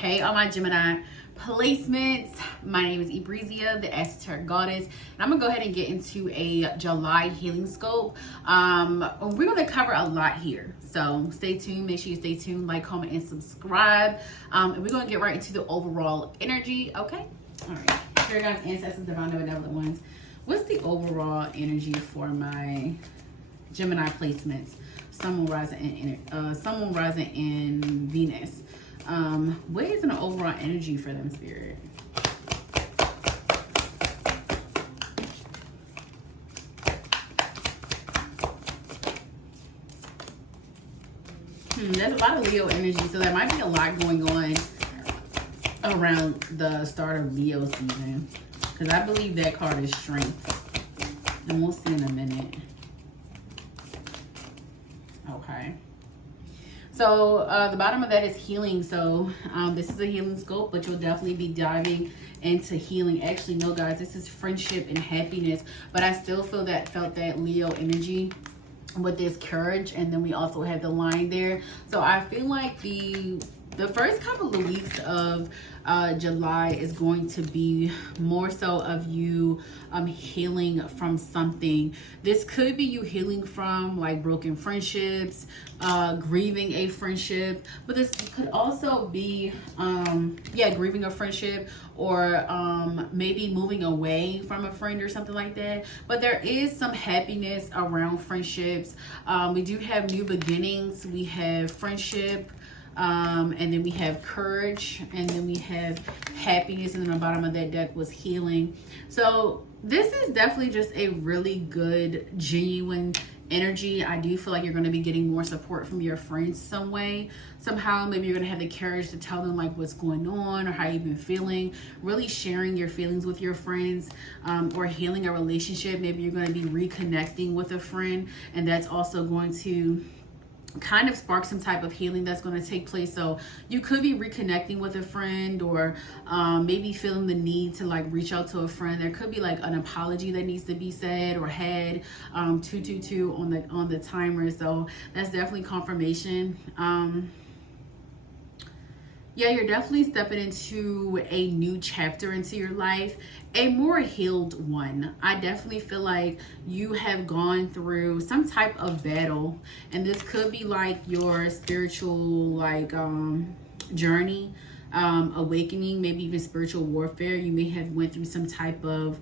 Hey, all my Gemini placements. My name is 𝐓𝐈𝐊𝐓, the esoteric goddess. And I'm gonna go ahead and get into a July healing scope. We're gonna cover a lot here, so stay tuned. Make sure you stay tuned, like, comment, and subscribe. And we're gonna get right into the overall energy. Okay. All right. Here, guys, ancestors, divine, benevolent ones. What's the overall energy for my Gemini placements? Sun, Moon, rising, and Venus. What is an overall energy for them, Spirit? There's a lot of Leo energy, so there might be a lot going on around the start of Leo season, because I believe that card is strength, and we'll see in a minute. Okay. So the bottom of that is healing. So this is a healing scope, but you'll definitely be diving into healing. Actually, no, guys, this is friendship and happiness, but I still felt that Leo energy with this courage, and then we also have the line there. So I feel like the first couple of weeks of July is going to be more so of you healing from something. This could be you healing from like broken friendships, grieving a friendship, but this could also be grieving a friendship, or maybe moving away from a friend or something like that. But there is some happiness around friendships. We do have new beginnings, we have friendship, and then we have courage, and then we have happiness, and then the bottom of that deck was healing. So this is definitely just a really good, genuine energy. I do feel like you're going to be getting more support from your friends some way, somehow. Maybe you're going to have the courage to tell them like what's going on or how you've been feeling, really sharing your feelings with your friends, or healing a relationship. Maybe you're going to be reconnecting with a friend, and that's also going to kind of spark some type of healing that's going to take place. So you could be reconnecting with a friend, or maybe feeling the need to like reach out to a friend. There could be like an apology that needs to be said or had. 222 on the timer, so that's definitely confirmation. Yeah, you're definitely stepping into a new chapter into your life, a more healed one. I definitely feel like you have gone through some type of battle, and this could be like your spiritual like journey, awakening, maybe even spiritual warfare. You may have went through some type of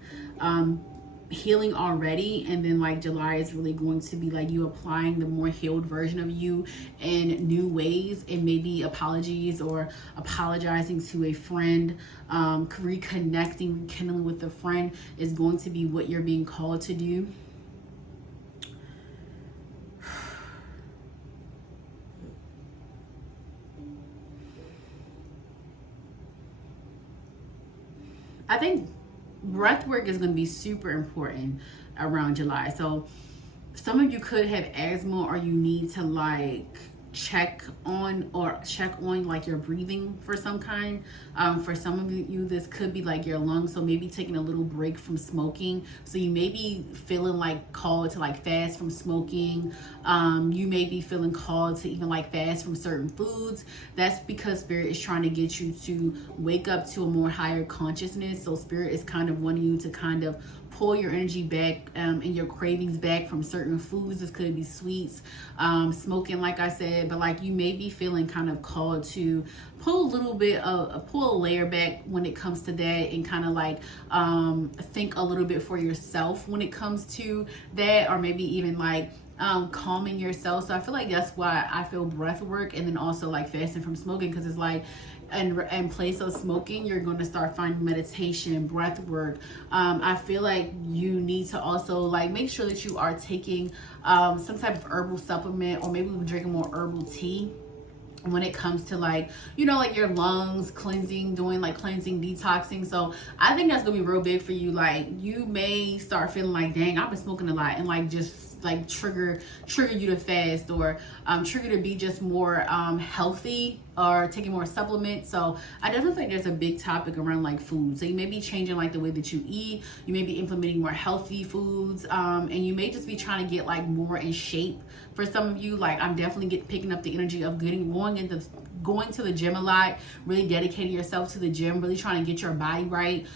healing already, and then like July is really going to be like you applying the more healed version of you in new ways, and maybe apologies or apologizing to a friend, reconnecting, rekindling with a friend is going to be what you're being called to do. I think breath work is going to be super important around July. So some of you could have asthma, or you need to like check on like your breathing for some kind. For some of you, this could be like your lungs, so maybe taking a little break from smoking. So you may be feeling like called to like fast from smoking. You may be feeling called to even like fast from certain foods. That's because Spirit is trying to get you to wake up to a more higher consciousness. So Spirit is kind of wanting you to kind of pull your energy back, and your cravings back from certain foods. This could be sweets, smoking, like I said, but like you may be feeling kind of called to pull a layer back when it comes to that, and kind of like think a little bit for yourself when it comes to that, or maybe even like calming yourself. So I feel like that's why I feel breath work, and then also like fasting from smoking, because it's like in place of smoking, you're going to start finding meditation, breath work. I feel like you need to also like make sure that you are taking some type of herbal supplement, or maybe drinking more herbal tea when it comes to like, you know, like your lungs cleansing, doing like cleansing, detoxing. So I think that's gonna be real big for you. Like you may start feeling like, dang, I've been smoking a lot, and like just like trigger you to fast, or trigger to be just more healthy, or taking more supplements. So I definitely think there's a big topic around like food. So you may be changing like the way that you eat. You may be implementing more healthy foods, and you may just be trying to get like more in shape. For some of you, like I'm definitely picking up the energy of going to the gym a lot, really dedicating yourself to the gym, really trying to get your body right,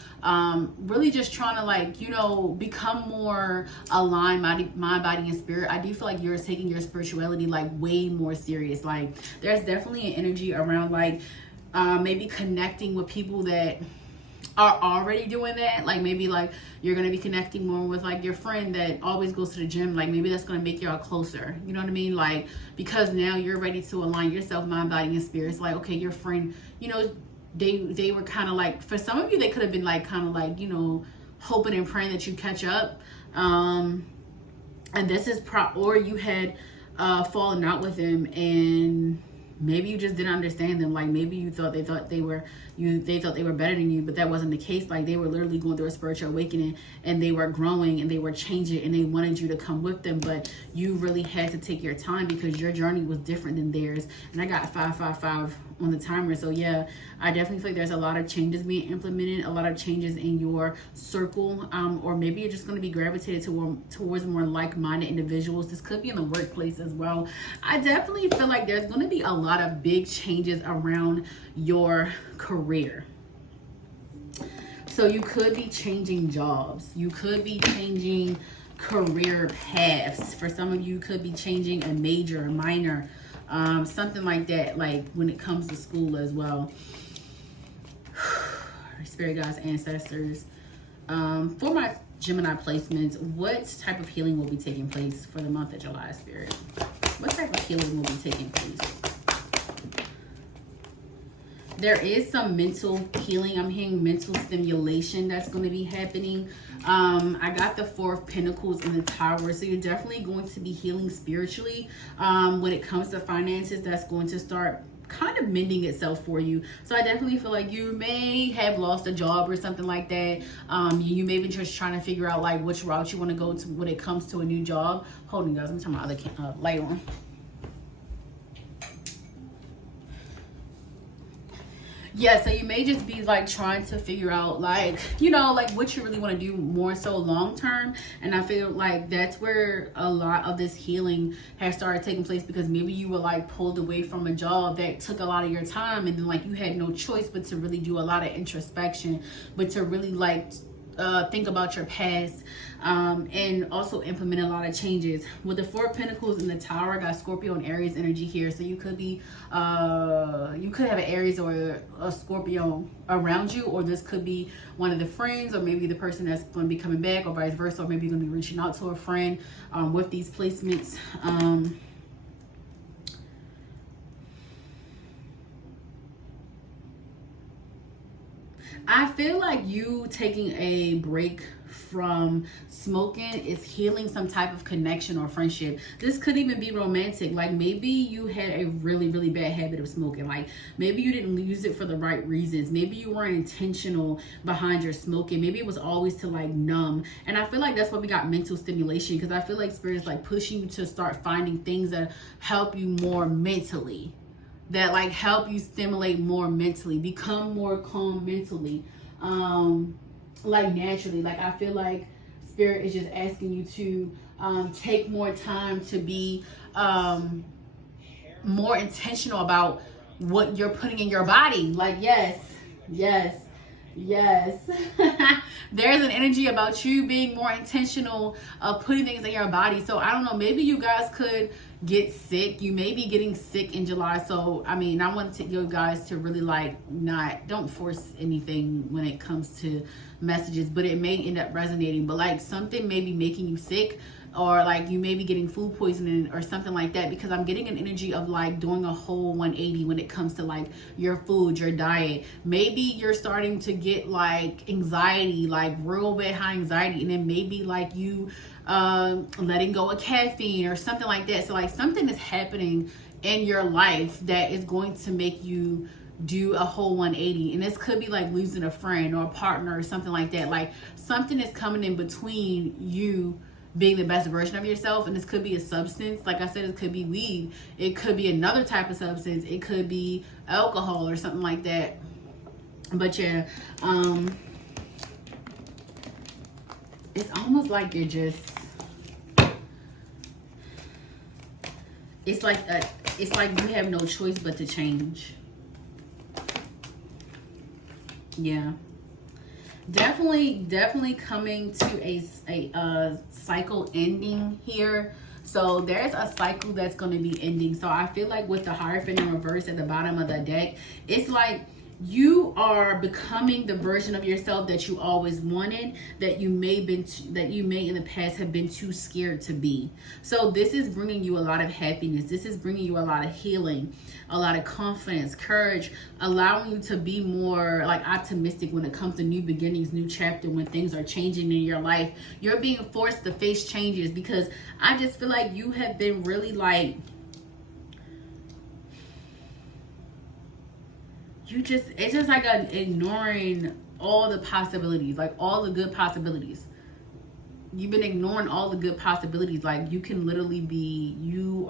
really just trying to like, you know, become more aligned, mind, body, and spirit. I do feel like you're taking your spirituality like way more serious. Like there's definitely an energy around like maybe connecting with people that are already doing that. Like maybe like you're gonna be connecting more with like your friend that always goes to the gym. Like maybe that's gonna make y'all closer, you know what I mean? Like because now you're ready to align yourself, mind, body, and spirit. It's like, okay, your friend, you know, they were kind of like, for some of you they could have been like kind of like, you know, hoping and praying that you catch up, and this is or you had fallen out with them, and maybe you just didn't understand them. Like maybe you thought they were better than you, but that wasn't the case. Like they were literally going through a spiritual awakening, and they were growing, and they were changing, and they wanted you to come with them, but you really had to take your time because your journey was different than theirs. And I got 555 on the timer. So yeah, I definitely feel like there's a lot of changes being implemented, a lot of changes in your circle, or maybe you're just going to be gravitated towards more like-minded individuals. This could be in the workplace as well. I definitely feel like there's going to be a lot of big changes around your career. So you could be changing jobs. You could be changing career paths. For some of you, could be changing a major, a minor, something like that, like when it comes to school as well. Spirit guides, ancestors. For my Gemini placements, what type of healing will be taking place for the month of July, Spirit? What type of healing will be taking place? There is some mental healing. I'm hearing mental stimulation that's going to be happening. I got the 4 of Pentacles in the Tower. So you're definitely going to be healing spiritually. When it comes to finances, that's going to start kind of mending itself for you. So I definitely feel like you may have lost a job or something like that. You may be just trying to figure out like which route you want to go to when it comes to a new job. Hold on, guys. I'm turning my other light on. Yeah, so you may just be like trying to figure out like, you know, like what you really want to do more so long term. And I feel like that's where a lot of this healing has started taking place, because maybe you were like pulled away from a job that took a lot of your time, and then like you had no choice but to really do a lot of introspection, but to really like think about your past, and also implement a lot of changes. With the 4 of Pentacles in the Tower, I got Scorpio and Aries energy here. So you could be you could have an Aries or a Scorpio around you, or this could be one of the friends, or maybe the person that's going to be coming back, or vice versa, or maybe you're going to be reaching out to a friend with these placements. I feel like you taking a break from smoking is healing some type of connection or friendship. This could even be romantic. Like maybe you had a really, really bad habit of smoking. Like maybe you didn't use it for the right reasons. Maybe you weren't intentional behind your smoking. Maybe it was always to like numb. And I feel like that's why we got mental stimulation, because I feel like Spirit is like pushing you to start finding things that help you more mentally, that like help you stimulate more mentally, become more calm mentally, like naturally. Like I feel like Spirit is just asking you to take more time to be more intentional about what you're putting in your body. Like yes there's an energy about you being more intentional of putting things in your body. So I don't know, maybe you guys could get sick. You may be getting sick in July. So I mean, I want you guys to really like don't force anything when it comes to messages, but it may end up resonating. But like something may be making you sick, or like you may be getting food poisoning or something like that, because I'm getting an energy of like doing a whole 180 when it comes to like your food, your diet. Maybe you're starting to get like anxiety, like real bad high anxiety, and then maybe like you letting go of caffeine or something like that. So like something is happening in your life that is going to make you do a whole 180. And this could be like losing a friend or a partner or something like that. Like something is coming in between you being the best version of yourself. And this could be a substance. Like I said, it could be weed. It could be another type of substance. It could be alcohol or something like that. But yeah, it's almost like you're just, it's like you have no choice but to change. Yeah. Definitely coming to a cycle ending here. So there's a cycle that's going to be ending. So I feel like with the Hierophant in reverse at the bottom of the deck, it's like you are becoming the version of yourself that you always wanted, that you may in the past have been too scared to be. So this is bringing you a lot of happiness. This is bringing you a lot of healing, a lot of confidence, courage, allowing you to be more like optimistic when it comes to new beginnings, new chapter, when things are changing in your life. You're being forced to face changes, because I just feel like you have been really like, it's just like ignoring all the possibilities, like all the good possibilities. You've been ignoring all the good possibilities. Like you can literally be, you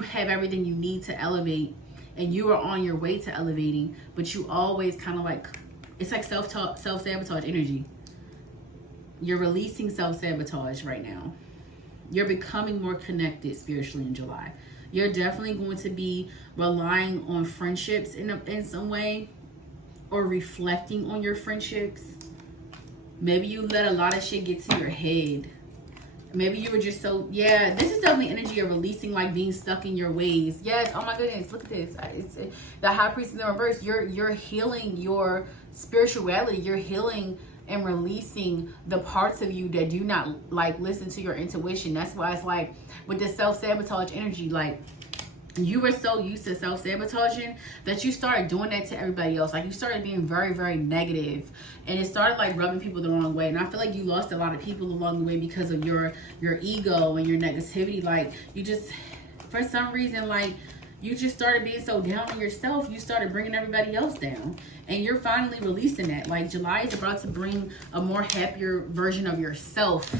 have everything you need to elevate, and you are on your way to elevating, but you always kind of like, it's like self-sabotage energy. You're releasing self-sabotage right now. You're becoming more connected spiritually in July. You're definitely going to be relying on friendships in some way, or reflecting on your friendships. Maybe you let a lot of shit get to your head. Maybe you were just so, yeah, this is definitely energy of releasing, like being stuck in your ways. Yes, oh my goodness, look at this. It's the High Priestess in reverse. You're healing your spirituality. You're healing and releasing the parts of you that do not like listen to your intuition. That's why it's like with the self-sabotage energy, like you were so used to self-sabotaging that you started doing that to everybody else. Like you started being very, very negative, and it started like rubbing people the wrong way. And I feel like you lost a lot of people along the way because of your ego and your negativity. Like you just, for some reason, like you just started being so down on yourself, you started bringing everybody else down. And you're finally releasing that. Like July is about to bring a more happier version of yourself.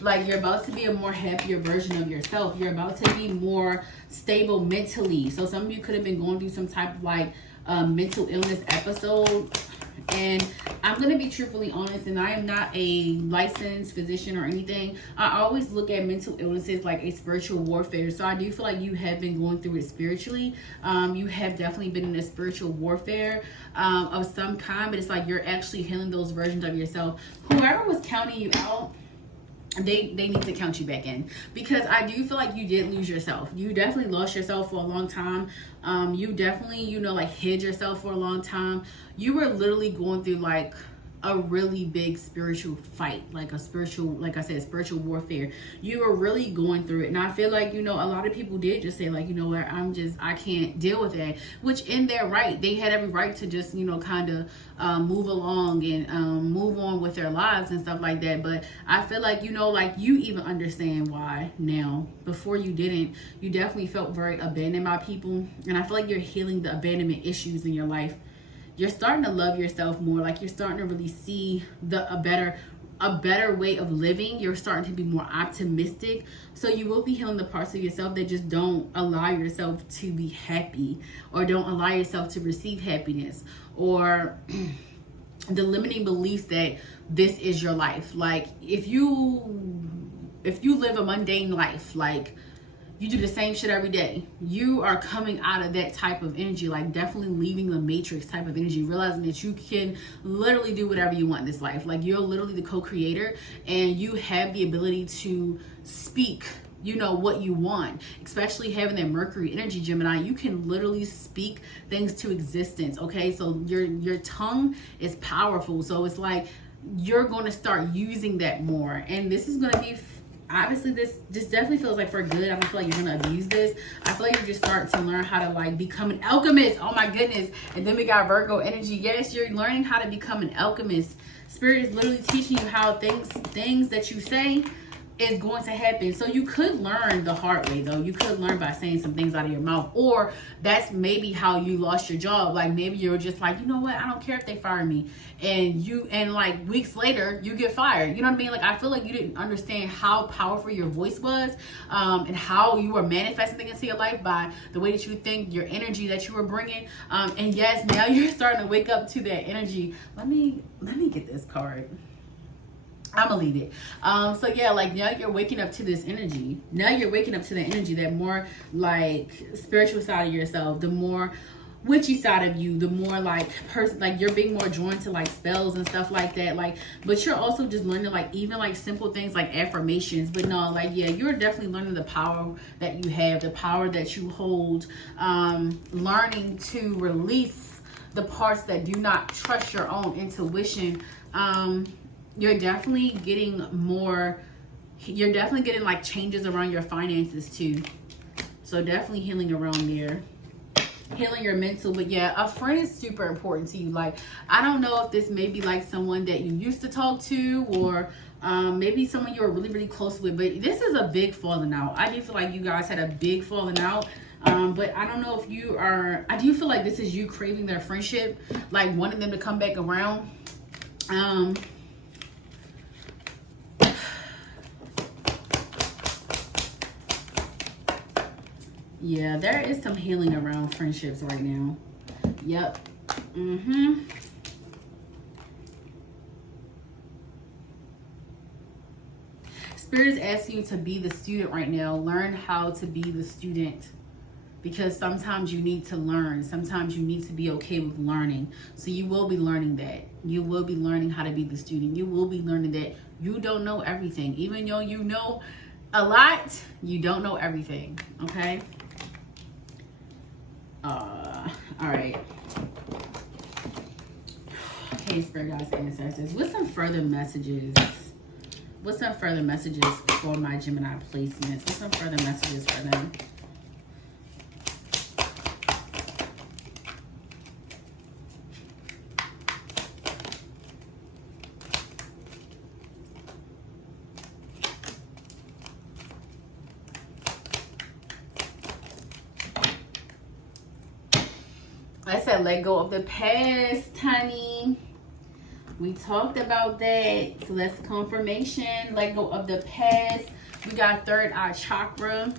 Like you're about to be a more happier version of yourself. You're about to be more stable mentally. So some of you could have been going through some type of like mental illness episode. And I'm going to be truthfully honest, and I am not a licensed physician or anything. I always look at mental illnesses like a spiritual warfare. So I do feel like you have been going through it spiritually. You have definitely been in a spiritual warfare of some kind, but it's like you're actually healing those versions of yourself. Whoever was counting you out, they need to count you back in, because I do feel like you did lose yourself. You definitely lost yourself for a long time. You definitely, like hid yourself for a long time. You were literally going through like a really big spiritual fight, like a spiritual, like I said, spiritual warfare. You were really going through it. And I feel like, a lot of people did just say like, you know what, I can't deal with that, which in their right, they had every right to just, kind of move along and move on with their lives and stuff like that. But I feel like, like you even understand why now. Before you didn't. You definitely felt very abandoned by people. And I feel like you're healing the abandonment issues in your life. You're starting to love yourself more. Like you're starting to really see a better way of living. You're starting to be more optimistic. So you will be healing the parts of yourself that just don't allow yourself to be happy, or don't allow yourself to receive happiness, or the limiting beliefs that this is your life. Like if you live a mundane life, like you do the same shit every day, you are coming out of that type of energy, like definitely leaving the matrix type of energy, realizing that you can literally do whatever you want in this life. Like you're literally the co-creator, and you have the ability to speak, what you want, especially having that Mercury energy, Gemini. You can literally speak things to existence. Okay, so your tongue is powerful. So it's like you're going to start using that more, and this is going to be, obviously this definitely feels like for good. I don't feel like you're gonna abuse this. I feel like you're just starting to learn how to like become an alchemist. Oh my goodness. And then we got Virgo energy. Yes, you're learning how to become an alchemist. Spirit is literally teaching you how things that you say is going to happen. So you could learn the hard way though. You could learn by saying some things out of your mouth, or that's maybe how you lost your job. Like maybe you're just like, you know what, I don't care if they fire me, and like weeks later you get fired. You know what I mean? Like I feel like you didn't understand how powerful your voice was, and how you were manifesting things into your life by the way that you think, your energy that you were bringing. And yes, now you're starting to wake up to that energy. Let me get this card. I'm gonna leave it. So yeah, like now you're waking up to this energy. Now you're waking up to the energy, that more like spiritual side of yourself, the more witchy side of you, the more like like you're being more drawn to like spells and stuff like that. Like, but you're also just learning like even like simple things like affirmations. But no, like yeah, you're definitely learning the power that you have, the power that you hold, learning to release the parts that do not trust your own intuition. You're definitely getting more, you're definitely getting like changes around your finances too. So definitely healing around there. Healing your mental. But yeah, a friend is super important to you. Like, I don't know if this may be like someone that you used to talk to, or maybe someone you were really, really close with. But this is a big falling out. I do feel like you guys had a big falling out. But I don't know if you are, I do feel like this is you craving their friendship, like wanting them to come back around. Yeah, there is some healing around friendships right now. Yep. Spirit is asking you to be the student right now. Learn how to be the student. Because sometimes you need to learn. Sometimes you need to be okay with learning. So you will be learning that. You will be learning how to be the student. You will be learning that you don't know everything. Even though you know a lot, you don't know everything. Okay? All right. Okay, Spirit guides, ancestors. What's some further messages? What's some further messages for my Gemini placements? What's some further messages for them? I said let go of the past, honey. We talked about that. So that's confirmation. Let go of the past. We got third eye chakra.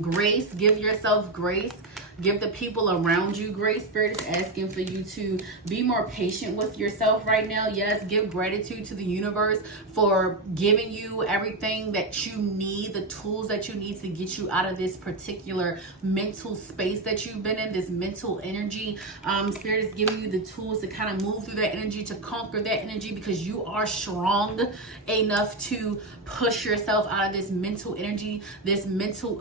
Grace. Give yourself grace. Give the people around you grace. Spirit is asking for you to be more patient with yourself right now. Yes, give gratitude to the universe for giving you everything that you need, the tools that you need to get you out of this particular mental space that you've been in, this mental energy. Spirit is giving you the tools to kind of move through that energy, to conquer that energy, because you are strong enough to push yourself out of this mental energy, this mental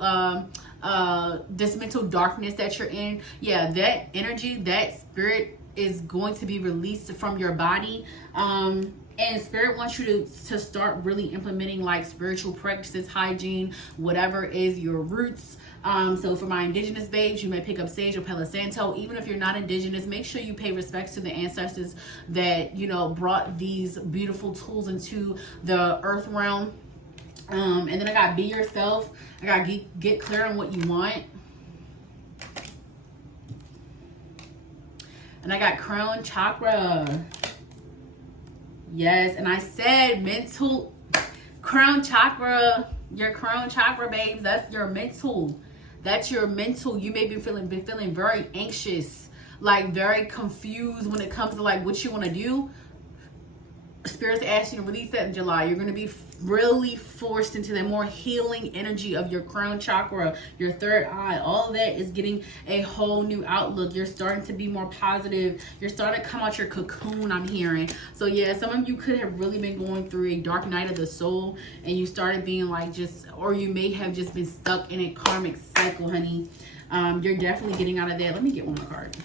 darkness that you're in. Yeah, that energy, that spirit is going to be released from your body. And Spirit wants you to start really implementing like spiritual practices, hygiene, whatever is your roots. So for my indigenous babes, you may pick up sage or Palo Santo. Even if you're not indigenous, make sure you pay respects to the ancestors that, you know, brought these beautiful tools into the earth realm. And then I got be yourself. I got get clear on what you want. And I got crown chakra. Yes, and I said mental crown chakra. Your crown chakra, babes. That's your mental. That's your mental. You may be feeling very anxious, like very confused when it comes to like what you want to do. Spirit's asking you to release that in July. You're going to be really forced into the more healing energy of your crown chakra, your third eye. All of that is getting a whole new outlook. You're starting to be more positive. You're starting to come out your cocoon, I'm hearing. So yeah, some of you could have really been going through a dark night of the soul, and you started being like or you may have just been stuck in a karmic cycle, honey. You're definitely getting out of that. Let me get one more card.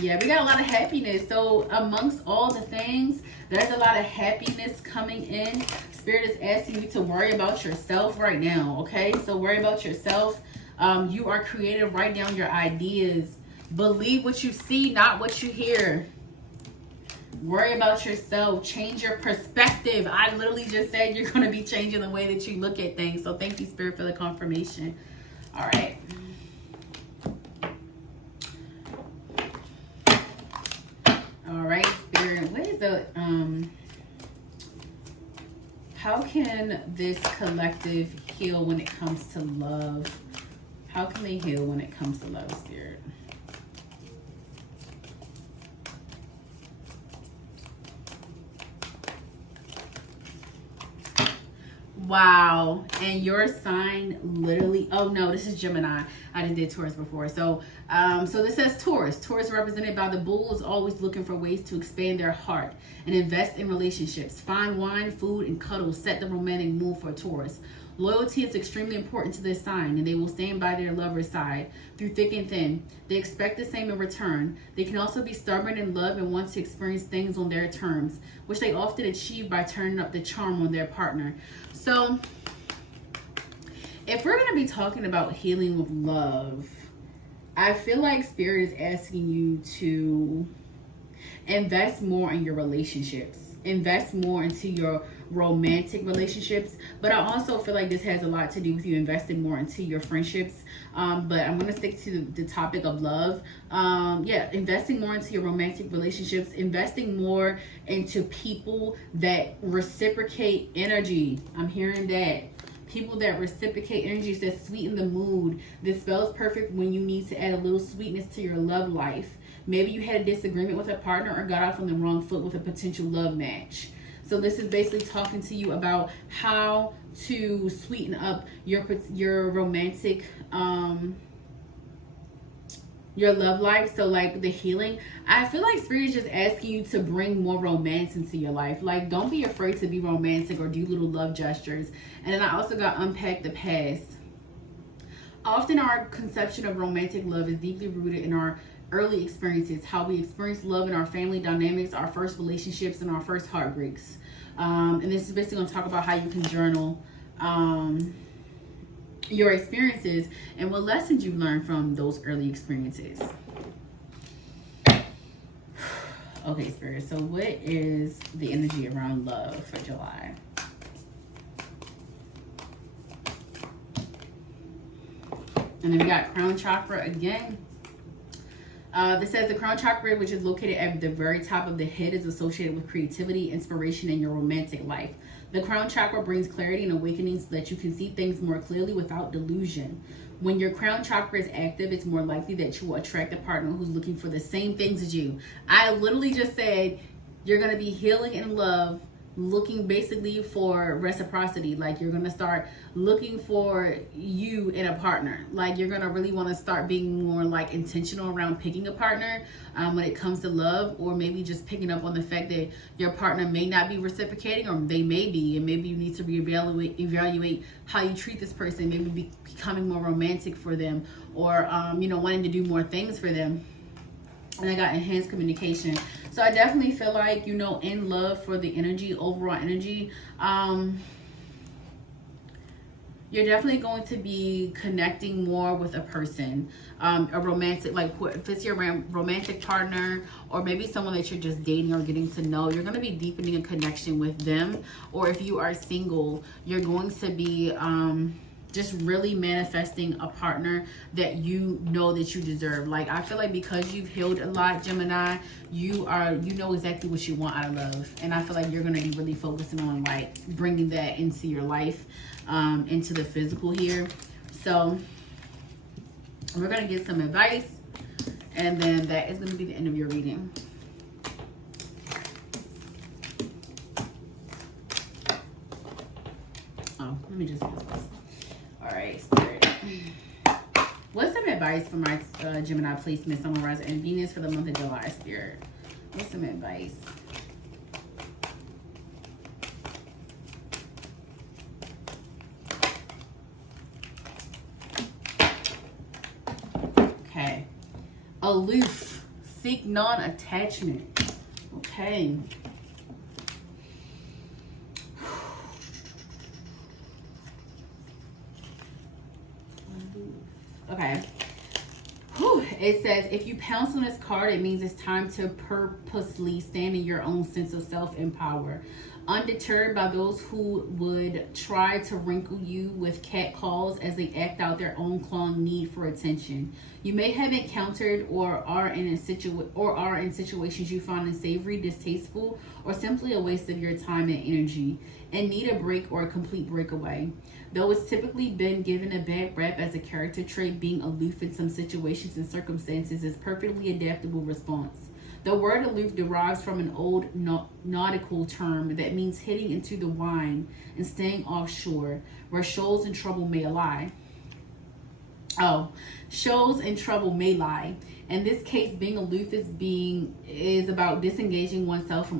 Yeah, we got a lot of happiness. So amongst all the things, there's a lot of happiness coming in. Spirit is asking you to worry about yourself right now, okay? So worry about yourself. You are creative. Write down your ideas. Believe what you see, not what you hear. Worry about yourself. Change your perspective. I literally just said you're going to be changing the way that you look at things. So thank you, Spirit, for the confirmation. All right. All right, Spirit. What is the how can this collective heal when it comes to love? How can they heal when it comes to love, Spirit? Wow. And your sign literally, oh no, this is Gemini. I didn't did Taurus before. So this says Taurus. Taurus represented by the bull is always looking for ways to expand their heart and invest in relationships. Find wine, food, and cuddle. Set the romantic mood for Taurus. Loyalty is extremely important to this sign, and they will stand by their lover's side through thick and thin. They expect the same in return. They can also be stubborn in love and want to experience things on their terms, which they often achieve by turning up the charm on their partner. So, if we're going to be talking about healing with love, I feel like Spirit is asking you to invest more in your relationships. Invest more into your romantic relationships, but I also feel like this has a lot to do with you investing more into your friendships, but I'm going to stick to the topic of love. Yeah, investing more into your romantic relationships, investing more into people that reciprocate energy. I'm hearing that. People that reciprocate energies, that sweeten the mood. This spells perfect when you need to add a little sweetness to your love life. Maybe you had a disagreement with a partner or got off on the wrong foot with a potential love match. So this is basically talking to you about how to sweeten up your romantic, your love life. So like the healing, I feel like Spirit is just asking you to bring more romance into your life. Like, don't be afraid to be romantic or do little love gestures. And then I also got unpack the past. Often our conception of romantic love is deeply rooted in our early experiences, how we experience love in our family dynamics, our first relationships, and our first heartbreaks. And this is basically going to talk about how you can journal your experiences and what lessons you learned from those early experiences. Okay, Spirit, so what is the energy around love for July? And then we got crown chakra again. This says the crown chakra, which is located at the very top of the head, is associated with creativity, inspiration, and your romantic life. The crown chakra brings clarity and awakening so that you can see things more clearly without delusion. When your crown chakra is active, it's more likely that you will attract a partner who's looking for the same things as you. I literally just said you're going to be healing in love, looking basically for reciprocity. Like, you're going to start looking for you in a partner. Like, you're going to really want to start being more like intentional around picking a partner when it comes to love, or maybe just picking up on the fact that your partner may not be reciprocating, or they may be, and maybe you need to evaluate how you treat this person, maybe becoming more romantic for them, or wanting to do more things for them. And I got enhanced communication. So I definitely feel like, in love for the energy, overall energy, you're definitely going to be connecting more with a person, a romantic, like if it's your romantic partner, or maybe someone that you're just dating or getting to know, you're going to be deepening a connection with them. Or if you are single, you're going to be just really manifesting a partner that you know that you deserve. Like, I feel like because you've healed a lot, Gemini, you know exactly what you want out of love. And I feel like you're going to be really focusing on like bringing that into your life, into the physical here. So we're going to get some advice, and then that is going to be the end of your reading. Oh, let me just do this. All right, Spirit. What's some advice for my Gemini placement, Sun, Moon, Rising, and Venus for the month of July, Spirit? What's some advice? Okay. Aloof. Seek non-attachment. Okay. Okay. Whew. it says, if you pounce on this card, it means it's time to purposely stand in your own sense of self and power. Undeterred by those who would try to wrinkle you with cat calls as they act out their own clawing need for attention. You may have encountered or are in situations you find unsavory, distasteful, or simply a waste of your time and energy, and need a break or a complete breakaway. Though it's typically been given a bad rap as a character trait, being aloof in some situations and circumstances is perfectly adaptable response. The word aloof derives from an old nautical term that means heading into the wind and staying offshore, where shoals and trouble may lie. Shoals and trouble may lie. In this case, being aloof is about disengaging oneself from